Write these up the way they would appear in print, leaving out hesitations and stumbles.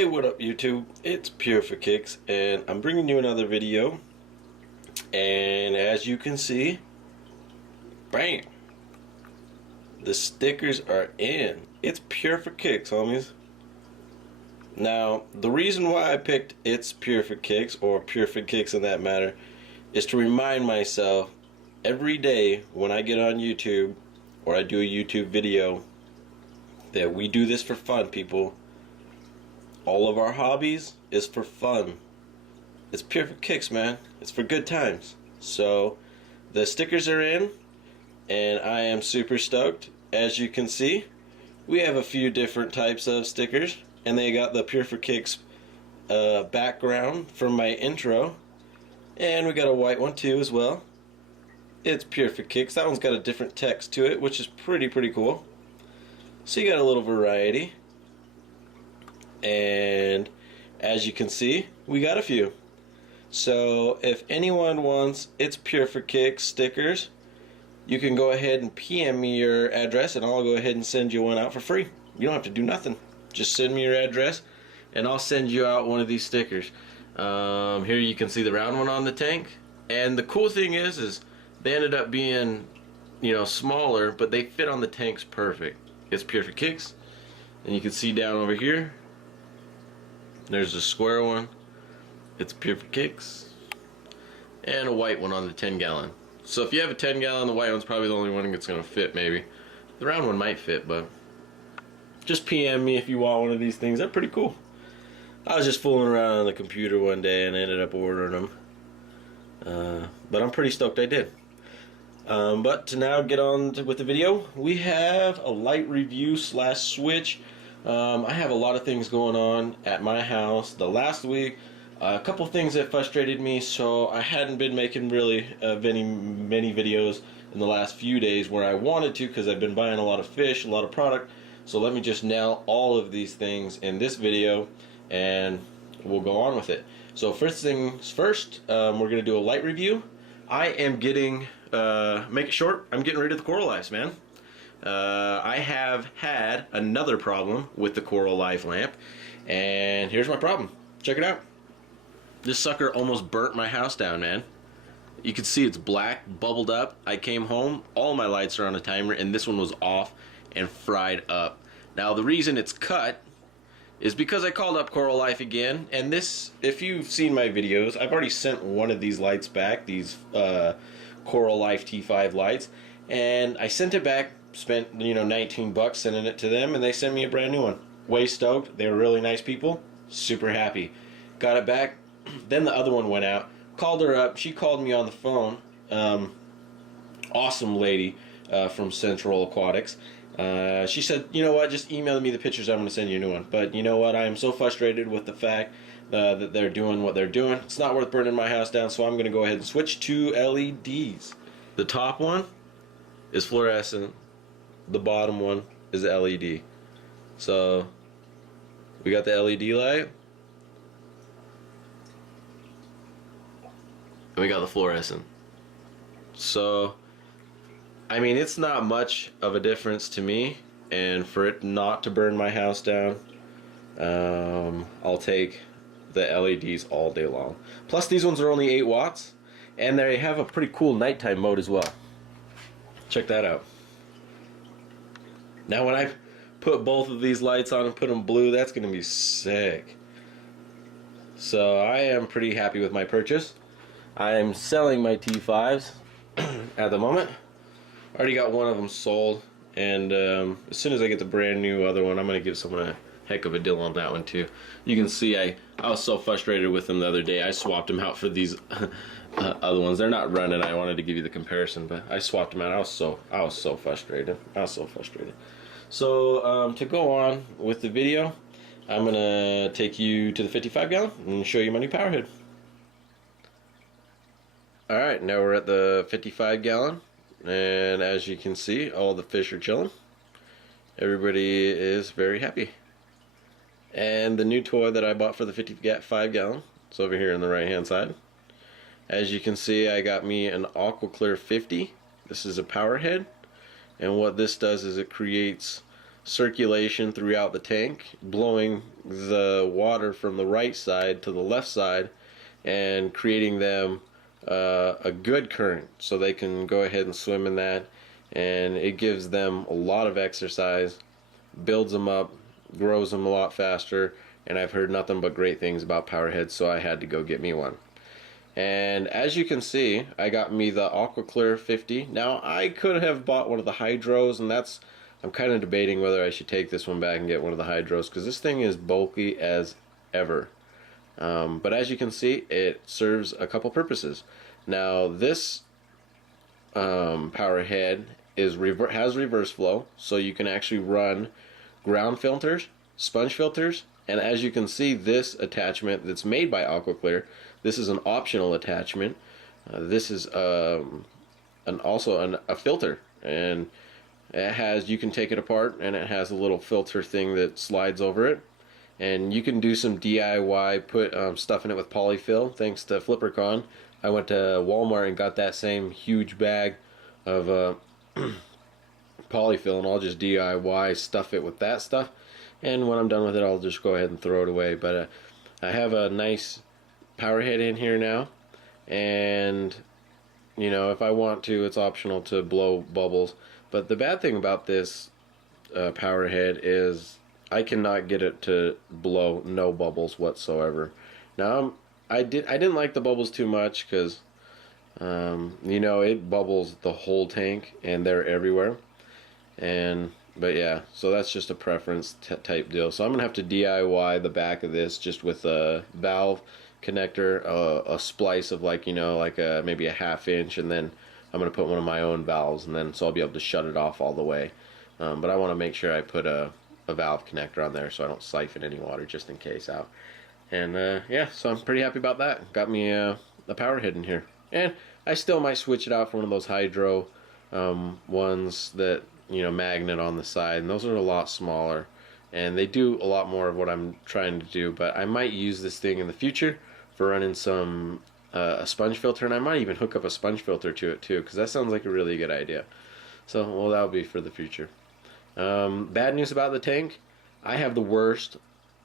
Hey, what up YouTube? It's Pure for Kicks and I'm bringing you another video, and as you can see, bam, the stickers are in. It's Pure for Kicks, homies. Now, the reason why I picked It's Pure for Kicks, or Pure for Kicks in that matter, is to remind myself every day when I get on YouTube or I do a YouTube video that we do this for fun, people. All of our hobbies is for fun. It's pure for kicks, man. It's for good times. So the stickers are in and I am super stoked. As you can see, we have a few different types of stickers, and they got the Pure for Kicks background from my intro, and we got a white one too as well. It's Pure for Kicks. That one's got a different text to it, which is pretty cool. So you got a little variety. And as you can see, we got a few. So if anyone wants It's Pure for Kicks stickers, you can go ahead and PM me your address and I'll go ahead and send you one out for free. You don't have to do nothing. Just send me your address and I'll send you out one of these stickers. Here you can see the round one on the tank. And the cool thing is they ended up being, you know, smaller, but they fit on the tanks perfect. It's Pure for Kicks. And you can see down over here, there's a square one. It's Pure for Kicks. And a white one on the 10-gallon. So if you have a 10-gallon, the white one's probably the only one that's going to fit, maybe. The round one might fit, but just PM me if you want one of these things. They're pretty cool. I was just fooling around on the computer one day and ended up ordering them. But I'm pretty stoked I did. But to now get on with the video, we have a light review / switch. I have a lot of things going on at my house. The last week, a couple things that frustrated me, so I hadn't been making really many videos in the last few days where I wanted to, because I've been buying a lot of fish, a lot of product. So let me just nail all of these things in this video and we'll go on with it. So first things first, we're going to do a light review. I am getting, make it short, I'm getting rid of the coral lights, man. I have had another problem with the Coral Life lamp, and here's my problem. Check it out. This sucker almost burnt my house down, man. You can see it's black, bubbled up. I came home, all my lights are on a timer, and this one was off and fried up. Now the reason it's cut is because I called up Coral Life again, and this, if you've seen my videos, I've already sent one of these lights back, these Coral Life T5 lights, and I sent it back. Spent, you know, 19 bucks sending it to them, and they sent me a brand new one. Way stoked. They were really nice people. Super happy. Got it back. Then the other one went out. Called her up. She called me on the phone. Awesome lady from Central Aquatics. She said, you know what, just email me the pictures, I'm going to send you a new one. But you know what, I am so frustrated with the fact that they're doing what they're doing. It's not worth burning my house down, so I'm going to go ahead and switch to LEDs. The top one is fluorescent. The bottom one is the LED. So we got the LED light, and we got the fluorescent. So I mean, it's not much of a difference to me, and for it not to burn my house down, I'll take the LEDs all day long. Plus these ones are only 8 watts, and they have a pretty cool nighttime mode as well. Check that out. Now when I put both of these lights on and put them blue, that's going to be sick. So I am pretty happy with my purchase. I am selling my T5s at the moment. Already got one of them sold, and as soon as I get the brand new other one, I'm going to give someone a heck of a deal on that one too. You can see I was so frustrated with them the other day. I swapped them out for these other ones. They're not running. I wanted to give you the comparison, but I swapped them out. I was so frustrated. So to go on with the video, I'm gonna take you to the 55-gallon and show you my new Powerhead. Alright, now we're at the 55-gallon, and as you can see, all the fish are chilling. Everybody is very happy. And the new toy that I bought for the 55-gallon, it's over here on the right hand side. As you can see, I got me an AquaClear 50. This is a Powerhead, and what this does is it creates circulation throughout the tank, blowing the water from the right side to the left side and creating them a good current so they can go ahead and swim in that, and it gives them a lot of exercise, builds them up, grows them a lot faster, and I've heard nothing but great things about Powerhead, so I had to go get me one. And as you can see, I got me the AquaClear 50. Now, I could have bought one of the Hydros, and I'm kind of debating whether I should take this one back and get one of the Hydros, because this thing is bulky as ever. But as you can see, it serves a couple purposes. Now, this Powerhead has reverse flow, so you can actually run ground filters, sponge filters, and as you can see, this attachment that's made by AquaClear, this is an optional attachment. This is also a filter, and you can take it apart, and it has a little filter thing that slides over it, and you can do some DIY, put stuff in it with polyfill. Thanks to FlipperCon, I went to Walmart and got that same huge bag of polyfill, and I'll just DIY stuff it with that stuff, and when I'm done with it, I'll just go ahead and throw it away. But I have a nice Powerhead in here now, and you know, if I want to, it's optional to blow bubbles. But the bad thing about this Powerhead is I cannot get it to blow no bubbles whatsoever. Now, I didn't like the bubbles too much because you know, it bubbles the whole tank and they're everywhere. But yeah, so that's just a preference type deal. So I'm gonna have to DIY the back of this just with a valve connector, a splice of like, you know, like maybe a 1/2 inch, and then I'm gonna put one of my own valves, and then so I'll be able to shut it off all the way. But I want to make sure I put a valve connector on there so I don't siphon any water just in case out. And yeah, so I'm pretty happy about that. Got me a Powerhead in here, and I still might switch it out for one of those Hydro ones that, you know, magnet on the side, and those are a lot smaller and they do a lot more of what I'm trying to do. But I might use this thing in the future for running some a sponge filter, and I might even hook up a sponge filter to it too, because that sounds like a really good idea. So, well, that'll be for the future. Bad news about the tank, I have the worst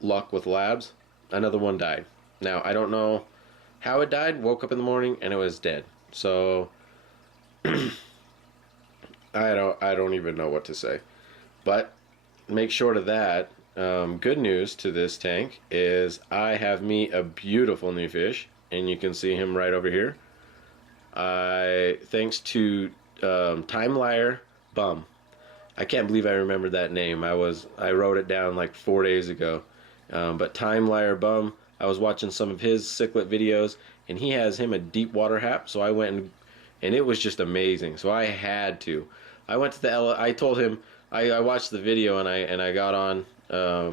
luck with labs. Another one died. Now, I don't know how it died. Woke up in the morning and it was dead. So I don't even know what to say. But make short of that, good news to this tank is I have me a beautiful new fish, and you can see him right over here. Thanks to Time Liar Bum. I can't believe I remembered that name. I wrote it down like 4 days ago. But Time Liar Bum, I was watching some of his cichlid videos, and he has him a Deep Water Hap, so I went and it was just amazing. So I had to. I went to the I told him, I watched the video, and I got on.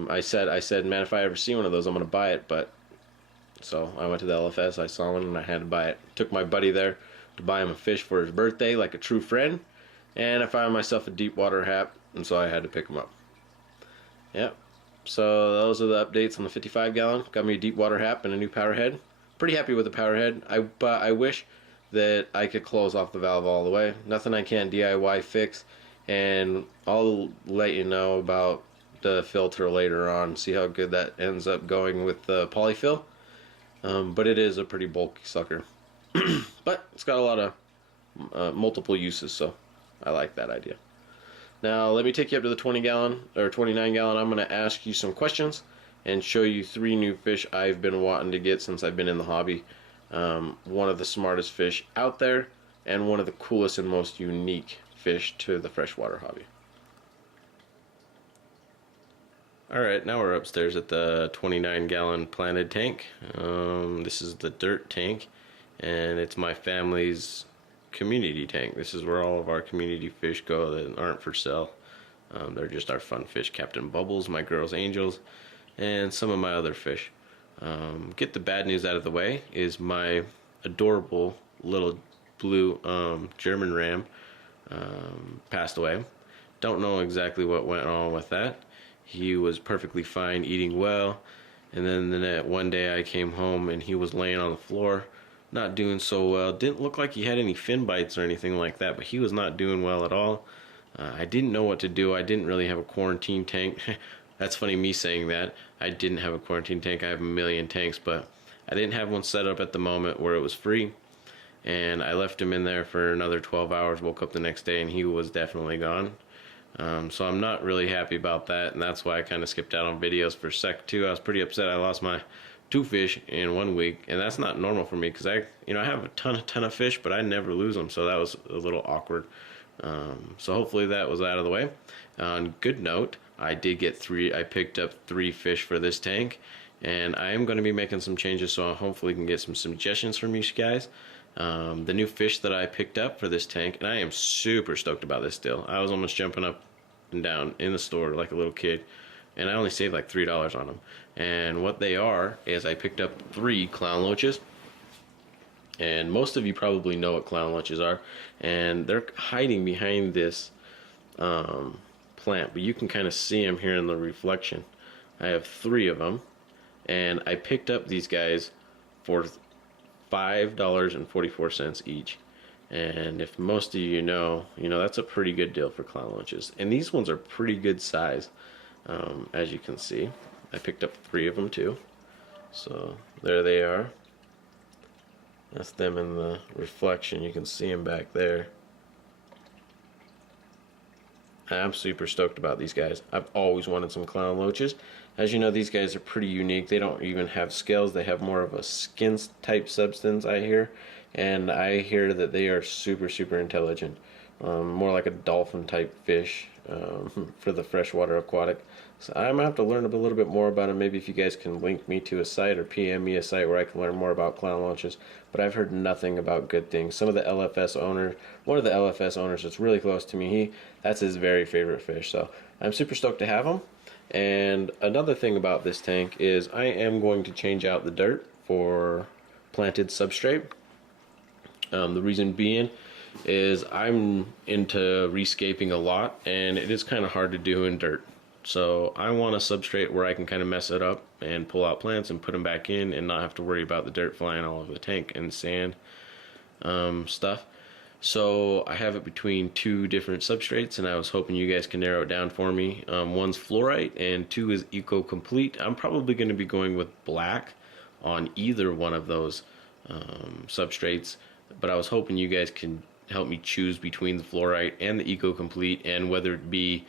I said, man, if I ever see one of those, I'm gonna buy it. But so I went to the LFS, I saw one, and I had to buy it. Took my buddy there to buy him a fish for his birthday, like a true friend. And I found myself a Deep Water Hap, and so I had to pick him up. Yep. So those are the updates on the 55 gallon. Got me a Deep Water Hap and a new Powerhead. Pretty happy with the Powerhead. But I wish that I could close off the valve all the way. Nothing I can't DIY fix. And I'll let you know about the filter later on. See how good that ends up going with the polyfill. But it is a pretty bulky sucker. But it's got a lot of multiple uses, so I like that idea. Now let me take you up to the 20 gallon or 29 gallon. I'm going to ask you some questions and show you 3 new fish I've been wanting to get since I've been in the hobby. One of the smartest fish out there, and one of the coolest and most unique fish to the freshwater hobby. Alright, now we're upstairs at the 29 gallon planted tank. This is the dirt tank, and it's my family's community tank. This is where all of our community fish go that aren't for sale. They're just our fun fish. Captain Bubbles, my girl's Angels, and some of my other fish. Get the bad news out of the way is my adorable little blue German ram passed away. Don't know exactly what went on with that. He was perfectly fine, eating well, and then one day I came home and he was laying on the floor, not doing so well. Didn't look like he had any fin bites or anything like that, but he was not doing well at all. I didn't know what to do. I didn't really have a quarantine tank. That's funny me saying that. I didn't have a quarantine tank. I have a million tanks, but I didn't have one set up at the moment where it was free. And I left him in there for another 12 hours, woke up the next day, and he was definitely gone. So I'm not really happy about that, and that's why I kind of skipped out on videos for sec 2. I was pretty upset I lost my 2 fish in 1 week, and that's not normal for me because I have a ton of fish, but I never lose them, so that was a little awkward. So hopefully that was out of the way. On good note, I picked up 3 fish for this tank, and I am going to be making some changes, so I hopefully can get some suggestions from you guys. The new fish that I picked up for this tank, and I am super stoked about this deal. I was almost jumping up and down in the store like a little kid, and I only saved like $3 on them. And what they are is I picked up 3 Clown Loaches, and most of you probably know what Clown Loaches are, and they're hiding behind this plant, but you can kind of see them here in the reflection. I have 3 of them, and I picked up these guys for $5.44 each. And if most of you know, that's a pretty good deal for Clown Loaches. And these ones are pretty good size, as you can see. I picked up 3 of them too. So there they are. That's them in the reflection. You can see them back there. I'm super stoked about these guys. I've always wanted some Clown Loaches. As you know, these guys are pretty unique. They don't even have scales. They have more of a skin type substance, I hear. And I hear that they are super intelligent. More like a dolphin type fish for the freshwater aquatic. So I'm going to have to learn a little bit more about it. Maybe if you guys can link me to a site or PM me a site where I can learn more about Clown Loaches. But I've heard nothing about good things. Some of the LFS owners, one of the LFS owners that's really close to me, that's his very favorite fish. So I'm super stoked to have them. And another thing about this tank is I am going to change out the dirt for planted substrate. The reason being is I'm into rescaping a lot, and it is kind of hard to do in dirt. So I want a substrate where I can kind of mess it up and pull out plants and put them back in and not have to worry about the dirt flying all over the tank and sand stuff. So I have it between 2 different substrates, and I was hoping you guys can narrow it down for me. One's fluorite and 2 is Eco-Complete. I'm probably going to be going with black on either one of those substrates, but I was hoping you guys can help me choose between the fluorite and the Eco-Complete, and whether it be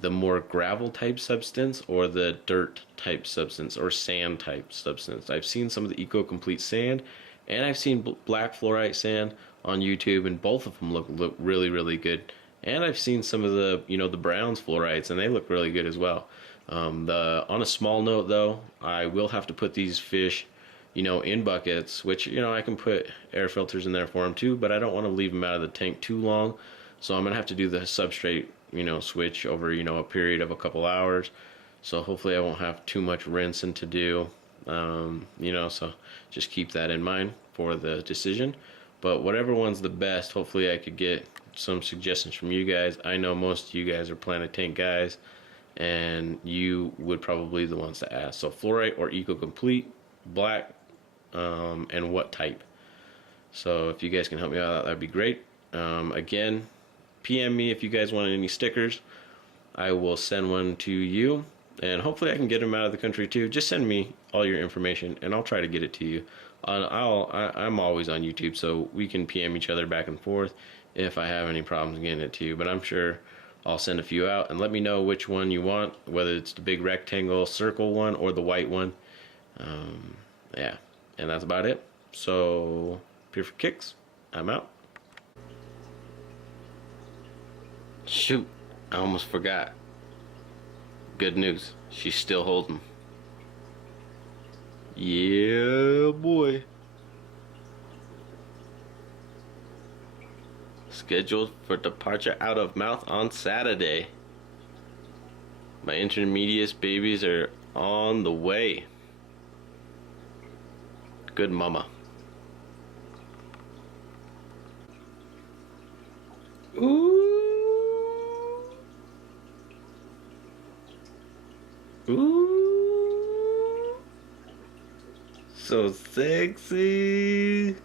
the more gravel type substance or the dirt type substance or sand type substance. I've seen some of the Eco-Complete sand, and I've seen black fluorite sand on YouTube, and both of them look really good. And I've seen some of the the browns fluorites, and they look really good as well. On a small note though, I will have to put these fish in buckets, which I can put air filters in there for them too, but I don't want to leave them out of the tank too long. So I'm gonna have to do the substrate switch over a period of a couple hours. So hopefully I won't have too much rinsing to do. So just keep that in mind for the decision. But whatever one's the best, hopefully I could get some suggestions from you guys. I know most of you guys are planted tank guys, and you would probably be the ones to ask. So fluorite or Eco-Complete, black, and what type. So if you guys can help me out, that'd be great. Again, PM me if you guys want any stickers. I will send one to you, and hopefully I can get them out of the country too. Just send me all your information, and I'll try to get it to you. I'm always on YouTube, so we can PM each other back and forth if I have any problems getting it to you. But I'm sure I'll send a few out, and let me know which one you want, whether it's the big rectangle circle one or the white one. Yeah, and that's about it. So, Pure for Kicks, I'm out. Shoot, I almost forgot. Good news, she's still holding. Yeah, boy. Scheduled for departure out of mouth on Saturday. My intermediate babies are on the way. Good mama. Ooh. Ooh. So sexy.